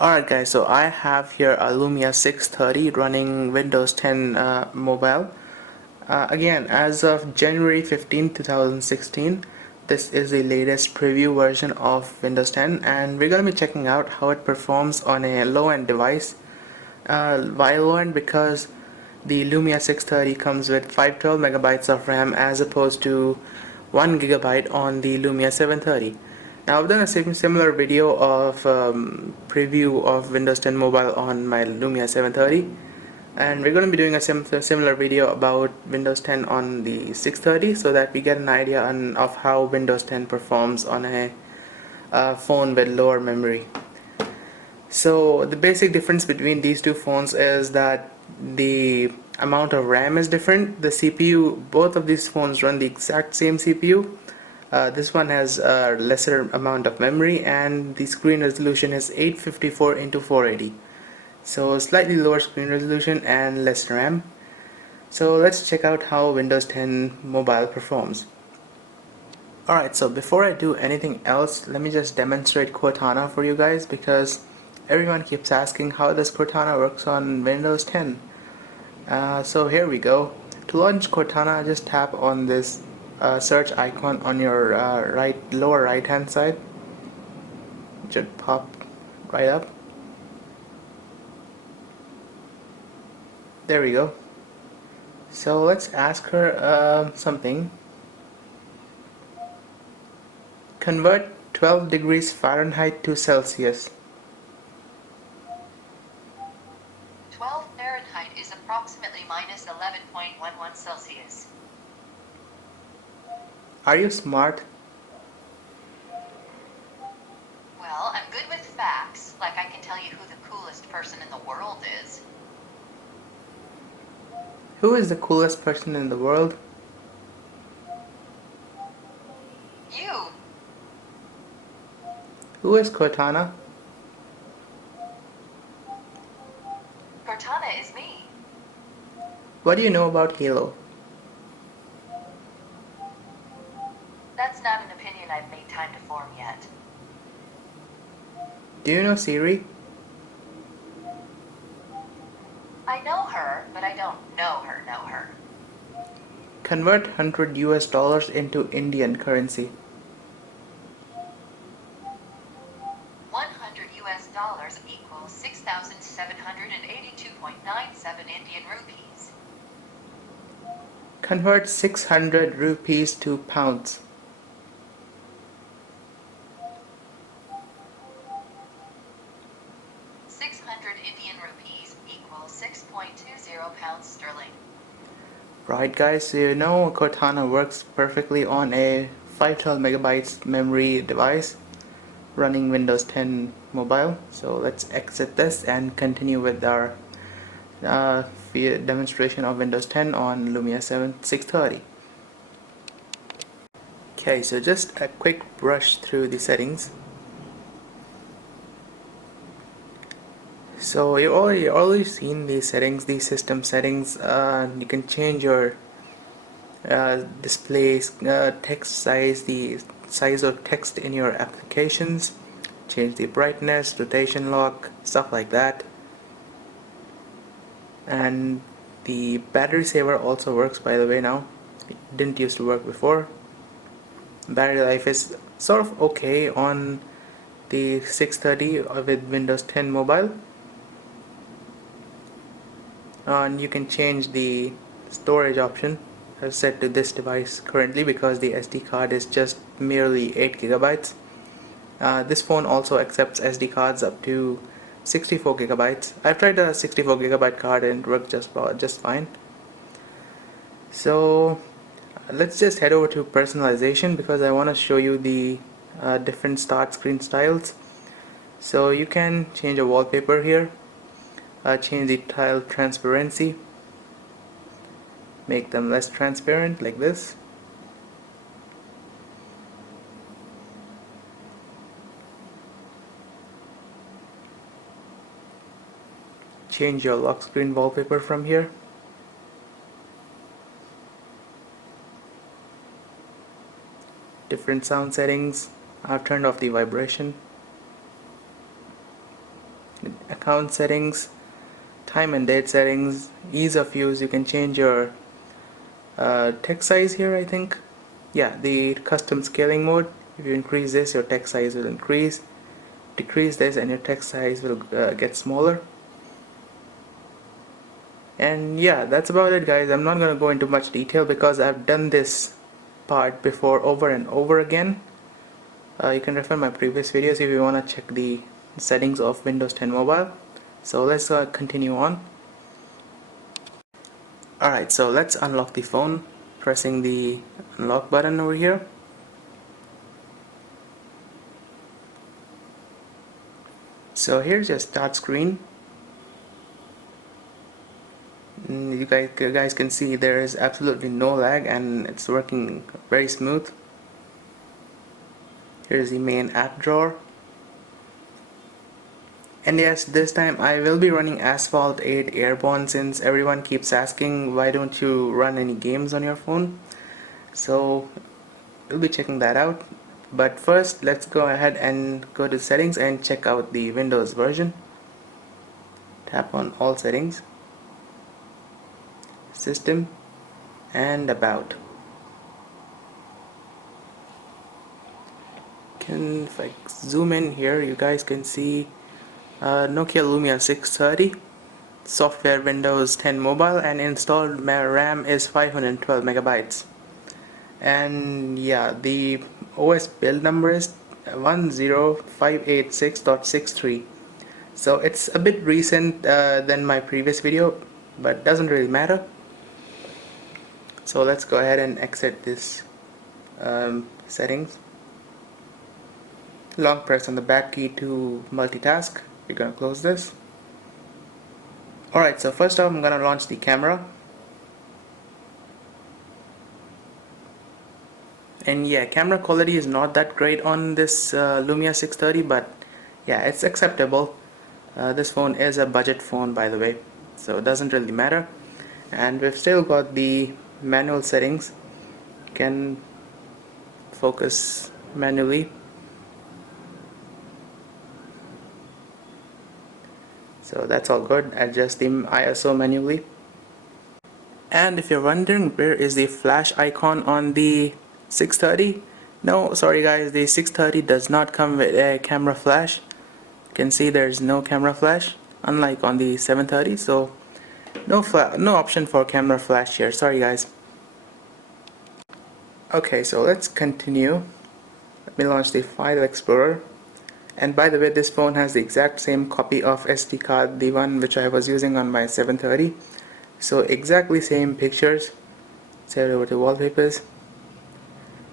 Alright guys, so I have here a Lumia 630 running Windows 10 mobile. Again, as of January 15, 2016, this is the latest preview version of Windows 10 and we're going to be checking out how it performs on a low-end device. Why low-end? Because the Lumia 630 comes with 512 megabytes of RAM as opposed to 1 gigabyte on the Lumia 730. Now I've done a similar video of preview of Windows 10 Mobile on my Lumia 730, and we're going to be doing a similar video about Windows 10 on the 630 so that we get an idea of how Windows 10 performs on a phone with lower memory. So the basic difference between these two phones is that the amount of RAM is different. The CPU, both of these phones run the exact same CPU. This one has a lesser amount of memory and the screen resolution is 854 into 480. So slightly lower screen resolution and less RAM. So let's check out how Windows 10 Mobile performs. Alright, so before I do anything else, let me just demonstrate Cortana for you guys because everyone keeps asking how does Cortana works on Windows 10. So here we go. To launch Cortana, just tap on this search icon on your lower right hand side. It should pop right up. There we go. So let's ask her something. Convert 12 degrees Fahrenheit to Celsius. 12 Fahrenheit is approximately minus 11.11 Celsius. Are you smart? Well, I'm good with facts, like I can tell you who the coolest person in the world is. Who is the coolest person in the world? You! Who is Cortana? Cortana is me. What do you know about Halo? That's not an opinion I've made time to form yet. Do you know Siri? I know her, but I don't know her. Convert 100 US dollars into Indian currency. 100 US dollars equals 6,782.97 Indian rupees. Convert 600 rupees to pounds. 600 Indian rupees equals 6.20 pounds sterling. Right guys, so you know Cortana works perfectly on a 512 megabytes memory device running Windows 10 mobile. So let's exit this and continue with our demonstration of Windows 10 on Lumia 630. Okay, so just a quick brush through the settings. So you've already seen these settings, these system settings. You can change your displays, text size, the size of text in your applications, change the brightness, rotation lock, stuff like that. And the battery saver also works, by the way. Now it didn't used to work before. Battery life is sort of okay on the 630 with Windows 10 mobile. And you can change the storage option. I've set to this device currently because the SD card is just merely 8 gigabytes. This phone also accepts SD cards up to 64 gigabytes. I've tried a 64 gigabyte card and it worked just fine. So let's just head over to personalization because I want to show you the different start screen styles. So you can change a wallpaper here, change the tile transparency, make them less transparent like this. Change your lock screen wallpaper from here. Different sound settings. I've turned off the vibration. account settings, time and date settings, ease of use. You can change your text size here, I think. Yeah, the custom scaling mode. If you increase this, your text size will increase. Decrease this and your text size will get smaller. And yeah, that's about it, guys. I'm not going to go into much detail because I've done this part before over and over again. You can refer my previous videos if you want to check the settings of Windows 10 Mobile. So let's continue on. Alright, so let's unlock the phone, pressing the unlock button over here. So here's your start screen. You guys can see there is absolutely no lag and it's working very smooth. Here's the main app drawer. And yes, this time I will be running Asphalt 8 Airborne since everyone keeps asking why don't you run any games on your phone. So we'll be checking that out. But first let's go ahead and go to settings and check out the Windows version. Tap on all settings, system, and about. If I zoom in here, you guys can see Nokia Lumia 630, software Windows 10 Mobile, and installed RAM is 512 megabytes. And yeah, the OS build number is 10586.63. So it's a bit recent than my previous video, but doesn't really matter. So let's go ahead and exit this settings. Long press on the back key to multitask. We're gonna close this. Alright, so first off I'm gonna launch the camera. And yeah, camera quality is not that great on this Lumia 630, but yeah, it's acceptable. This phone is a budget phone, by the way, so it doesn't really matter. And we've still got the manual settings. You can focus manually. So that's all good. Adjust the ISO manually. And if you're wondering where is the flash icon on the 630, no, sorry guys, the 630 does not come with a camera flash. You can see there's no camera flash, unlike on the 730. So no option for camera flash here. Sorry guys. Okay, so let's continue. Let me launch the File Explorer. And by the way, this phone has the exact same copy of SD card, the one which I was using on my 730. So exactly same pictures. Let's head over to wallpapers.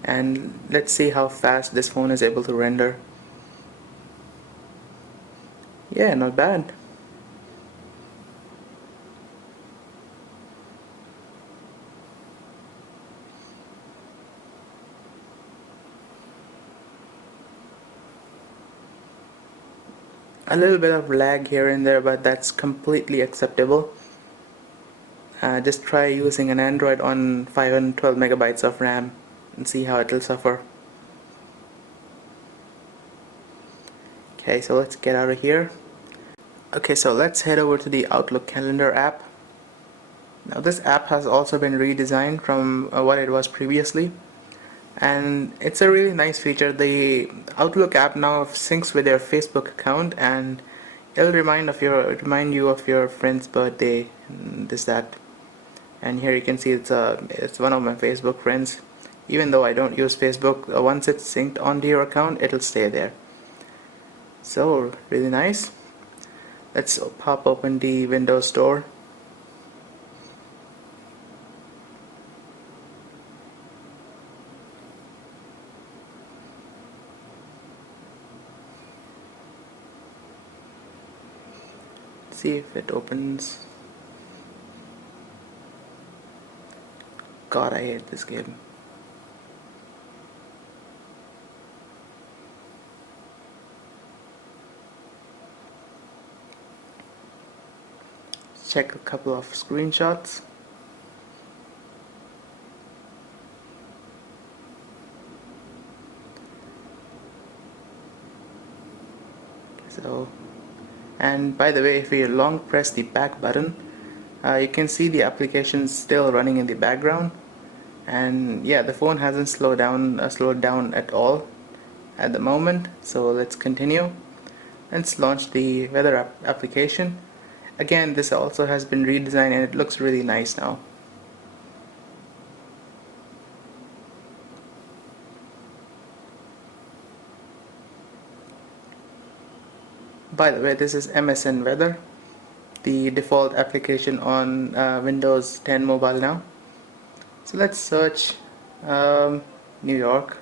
And let's see how fast this phone is able to render. Yeah, not bad. A little bit of lag here and there, but that's completely acceptable. Just try using an Android on 512 megabytes of RAM and see how it will suffer. Okay, so let's get out of here. Okay, so let's head over to the Outlook Calendar app. Now this app has also been redesigned from what it was previously, and it's a really nice feature. The Outlook app now syncs with your Facebook account, and it'll remind you of your friend's birthday, and this that. And here you can see it's one of my Facebook friends. Even though I don't use Facebook, once it's synced onto your account, it'll stay there. So really nice. Let's pop open the Windows Store. See if it opens. God, I hate this game. Check a couple of screenshots. So And by the way, if you long press the back button, you can see the application still running in the background. And yeah, the phone hasn't slowed down at all at the moment. So let's continue. Let's launch the weather application. Again, this also has been redesigned and it looks really nice now. By the way, this is MSN Weather, the default application on Windows 10 mobile now. So let's search um, New York.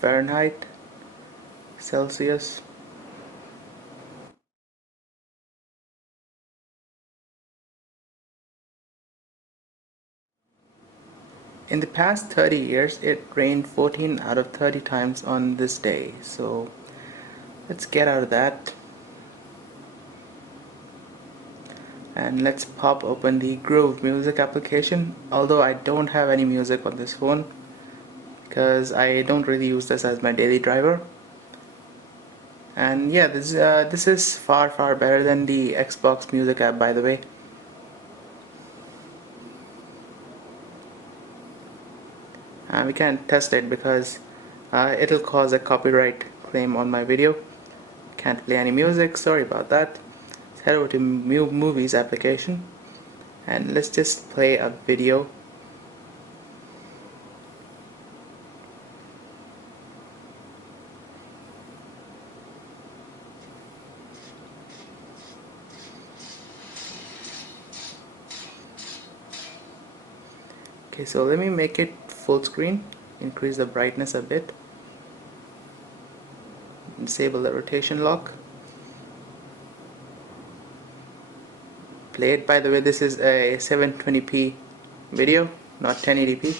Fahrenheit, Celsius. In the past 30 years, it rained 14 out of 30 times on this day. So let's get out of that. And let's pop open the Groove Music application. Although I don't have any music on this phone because I don't really use this as my daily driver. And yeah, this is far better than the Xbox Music app, by the way. We can't test it because it'll cause a copyright claim on my video. Can't play any music, sorry about that. Let's head over to Movies application and let's just play a video. Okay, so let me make it full screen, increase the brightness a bit, disable the rotation lock. Play it. By the way, this is a 720p video, not 1080p.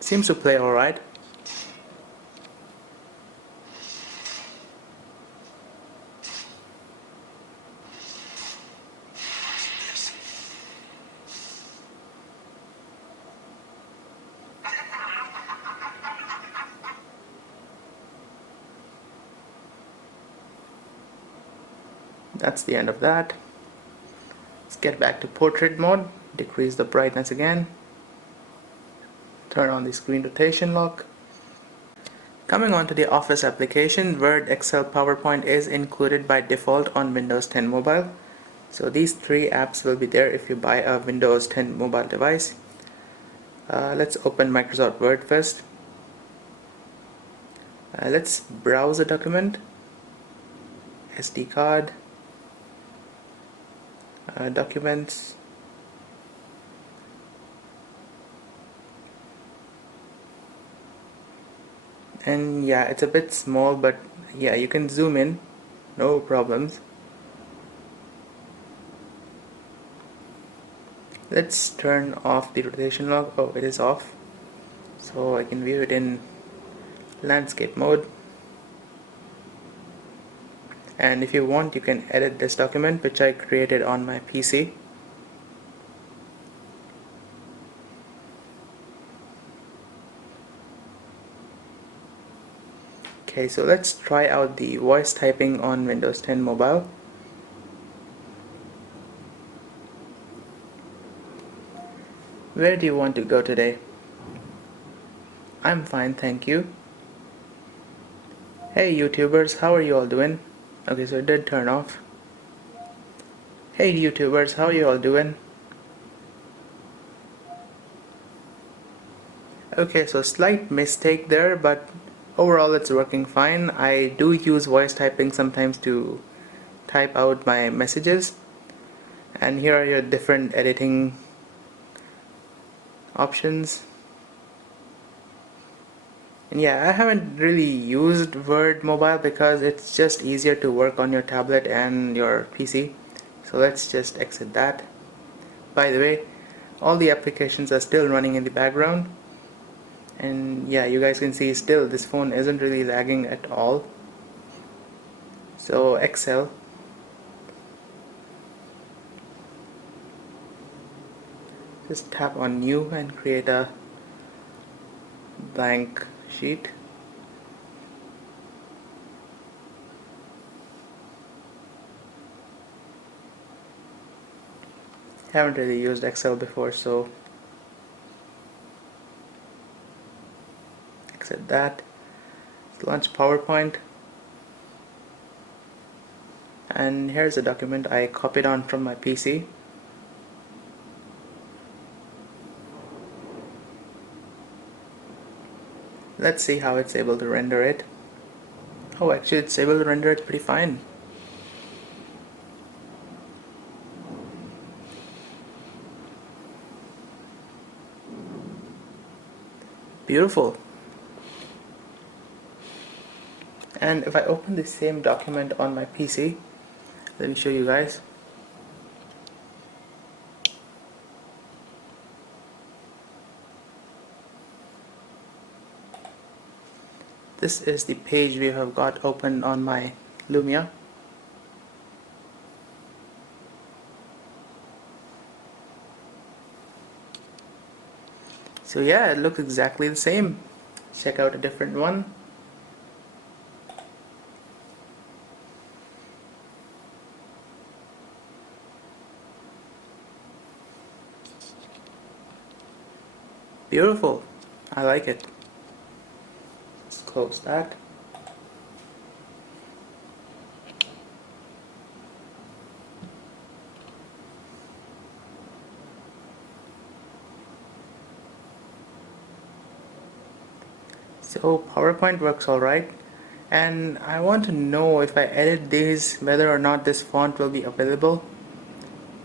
Seems to play alright. That's the end of that. Let's get back to portrait mode, decrease the brightness again, turn on the screen rotation lock. Coming on to the Office application, Word, Excel, PowerPoint is included by default on Windows 10 mobile. So these three apps will be there if you buy a Windows 10 mobile device. Let's open Microsoft Word first. Let's browse a document, SD card, documents, and yeah, it's a bit small, but yeah, you can zoom in, no problems. Let's turn off the rotation lock. Oh, it is off, so I can view it in landscape mode. And if you want, you can edit this document, which I created on my PC. Okay, so let's try out the voice typing on Windows 10 mobile. Where do you want to go today? I'm fine, thank you. Hey YouTubers, how are you all doing? Okay, so it did turn off. Hey YouTubers, how are you all doing? Okay, so slight mistake there, but overall it's working fine. I do use voice typing sometimes to type out my messages. And here are your different editing options. And yeah, I haven't really used Word Mobile because it's just easier to work on your tablet and your PC. So let's just exit that. By the way, all the applications are still running in the background. And yeah, you guys can see still this phone isn't really lagging at all. So Excel. Just tap on new and create a blank sheet. Haven't really used Excel before, so exit that. Let's launch PowerPoint. And here's a document I copied on from my PC. Let's see how it's able to render it. Oh, actually it's able to render it pretty fine. Beautiful. And if I open the same document on my PC, let me show you guys. This is the page we have got open on my Lumia. So yeah, it looks exactly the same. Check out a different one. Beautiful. I like it. Let's close that. So PowerPoint works alright, and I want to know if I edit these whether or not this font will be available.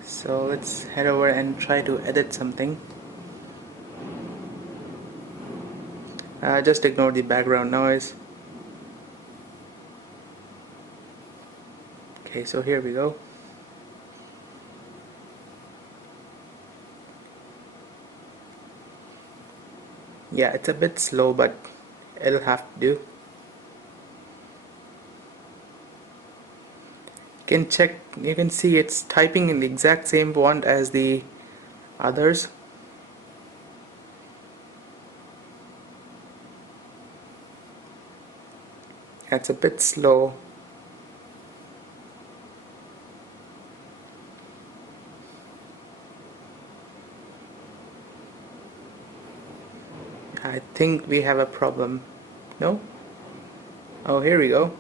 So let's head over and try to edit something. Just ignore the background noise. Okay, so here we go. Yeah, it's a bit slow, but it'll have to do. You can check, you can see it's typing in the exact same font as the others. It's a bit slow. I think we have a problem. No? Oh, here we go.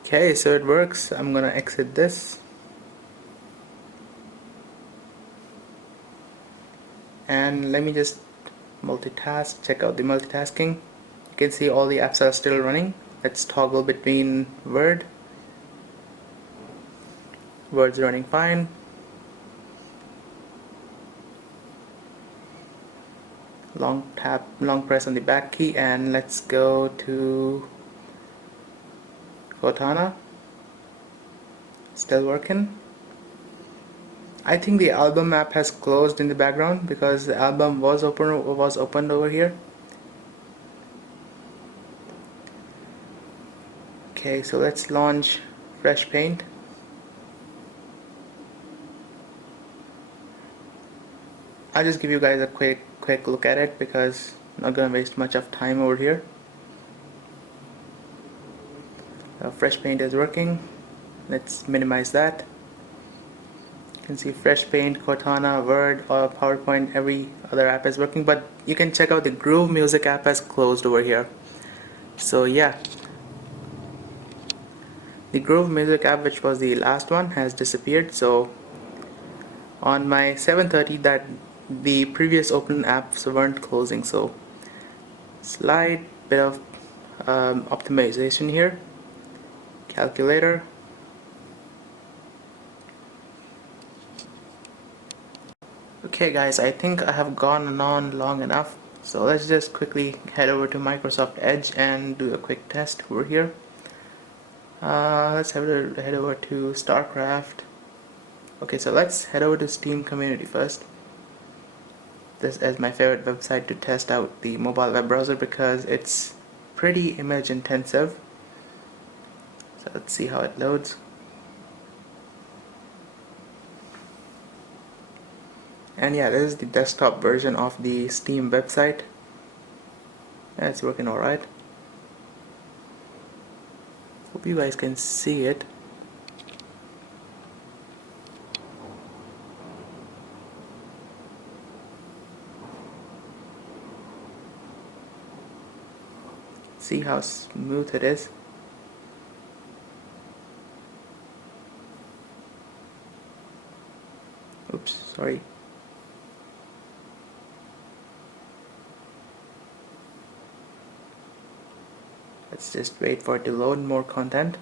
Okay, so it works. I'm gonna exit this. And let me just multitask, check out the multitasking. You can see all the apps are still running. Let's toggle between Word. Word's running fine. Long press on the back key, and let's go to Cortana. Still working. I think the album app has closed in the background because the album was opened over here. Okay, so let's launch Fresh Paint. I'll just give you guys a quick look at it because I'm not gonna waste much of time over here. Fresh Paint is working. Let's minimize that. You can see Fresh Paint, Cortana, Word, or PowerPoint, every other app is working, but you can check out the Groove Music app has closed over here. So yeah, the Groove Music app, which was the last one, has disappeared. So on my 730, that the previous open apps weren't closing, so slight bit of optimization here. Calculator. Okay guys, I think I have gone on long enough, so let's just quickly head over to Microsoft Edge and do a quick test over here. Let's head over to StarCraft. Okay, so let's head over to Steam Community first. This is my favorite website to test out the mobile web browser because it's pretty image intensive. So let's see how it loads. And yeah, this is the desktop version of the Steam website. Yeah, it's working alright. Hope you guys can see it. See how smooth it is. Oops, sorry. Let's just wait for it to load more content.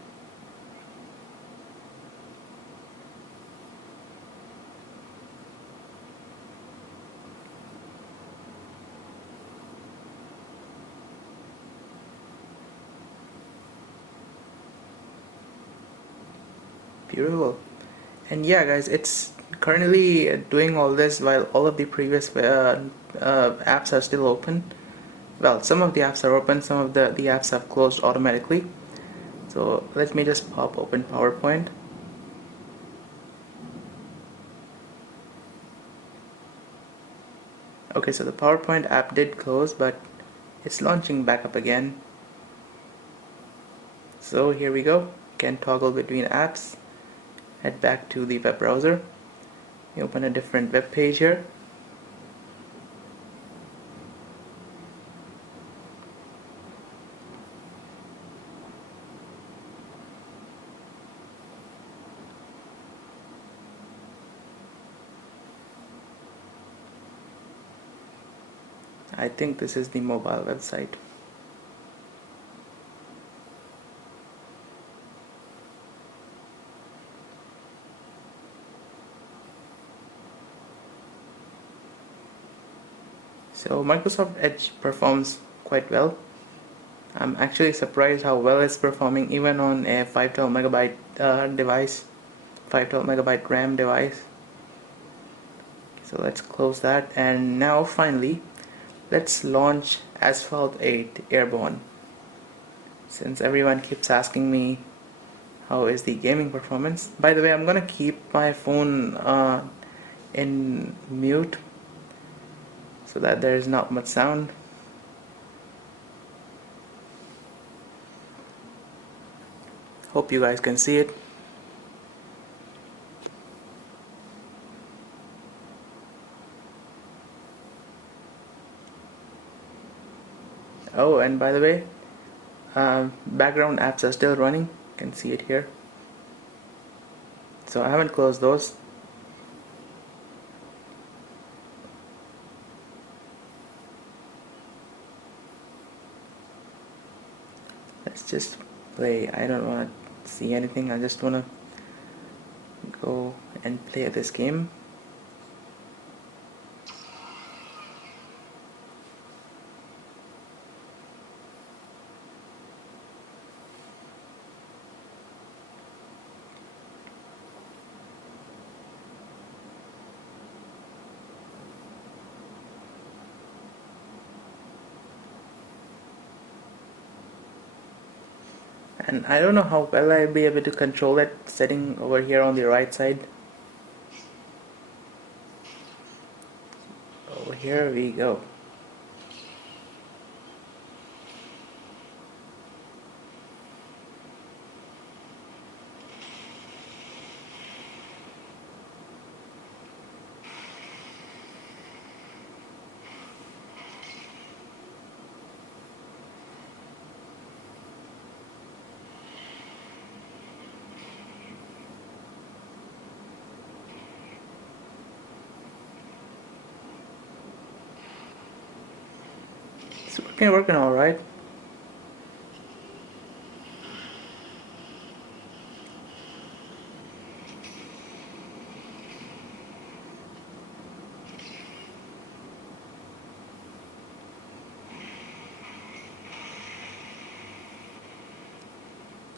Beautiful. And yeah guys, it's currently doing all this while all of the previous apps are still open. Well, some of the apps are open, some of the apps have closed automatically. So let me just pop open PowerPoint. Okay, so the PowerPoint app did close, but it's launching back up again. So here we go. Can toggle between apps. Head back to the web browser. You open a different web page here. I think this is the mobile website. So Microsoft Edge performs quite well. I'm actually surprised how well it's performing even on a 512 megabyte device, 512 megabyte RAM device. So let's close that, and now finally let's launch Asphalt 8 Airborne. Since everyone keeps asking me how is the gaming performance. By the way, I'm gonna keep my phone in mute so that there is not much sound. Hope you guys can see it. Oh, and by the way, background apps are still running. You can see it here. So I haven't closed those. Let's just play. I don't want to see anything. I just want to go and play this game. And I don't know how well I'll be able to control that setting over here on the right side. Oh, here we go. It's working alright.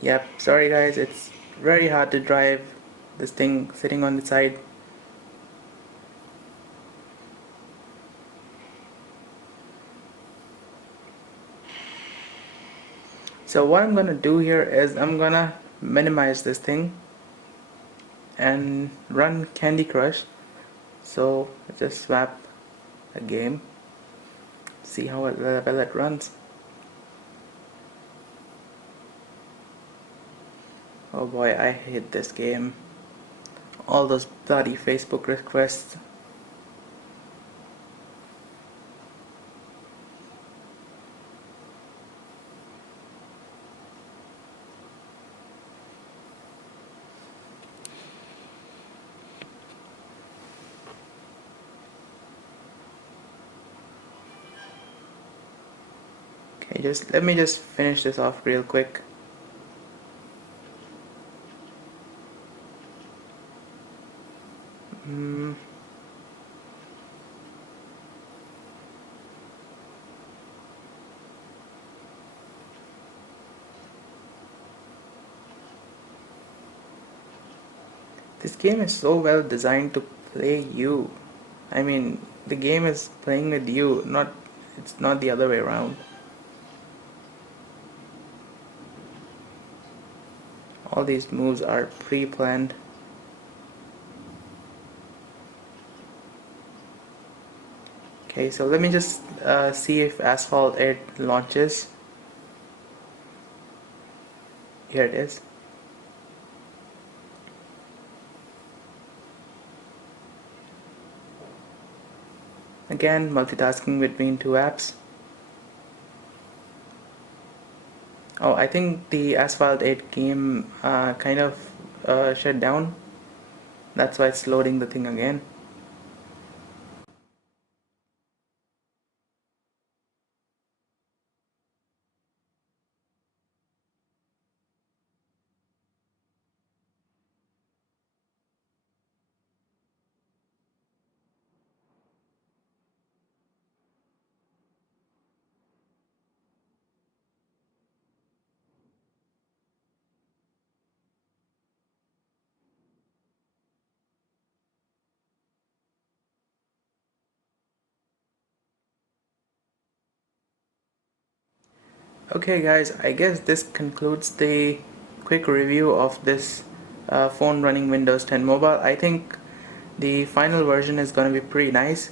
Yep, sorry guys, it's very hard to drive this thing sitting on the side. So what I'm gonna do here is I'm gonna minimize this thing and run Candy Crush. So let's just swap a game, see how well it runs. Oh boy, I hate this game. All those bloody Facebook requests. Okay, let me just finish this off real quick. This game is so well designed to play you. I mean, the game is playing with you, it's not the other way around. All these moves are pre-planned. Okay, so let me just see if Asphalt 8 launches. Here it is. Again, multitasking between two apps. Oh, I think the Asphalt 8 game kind of shut down. That's why it's loading the thing again. Okay guys, I guess this concludes the quick review of this phone running Windows 10 Mobile. I think the final version is going to be pretty nice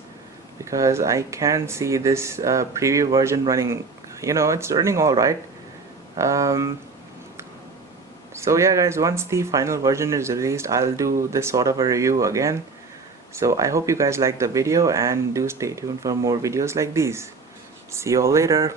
because I can see this preview version running, it's running alright. So yeah guys, once the final version is released, I'll do this sort of a review again. So I hope you guys like the video and do stay tuned for more videos like these. See you all later.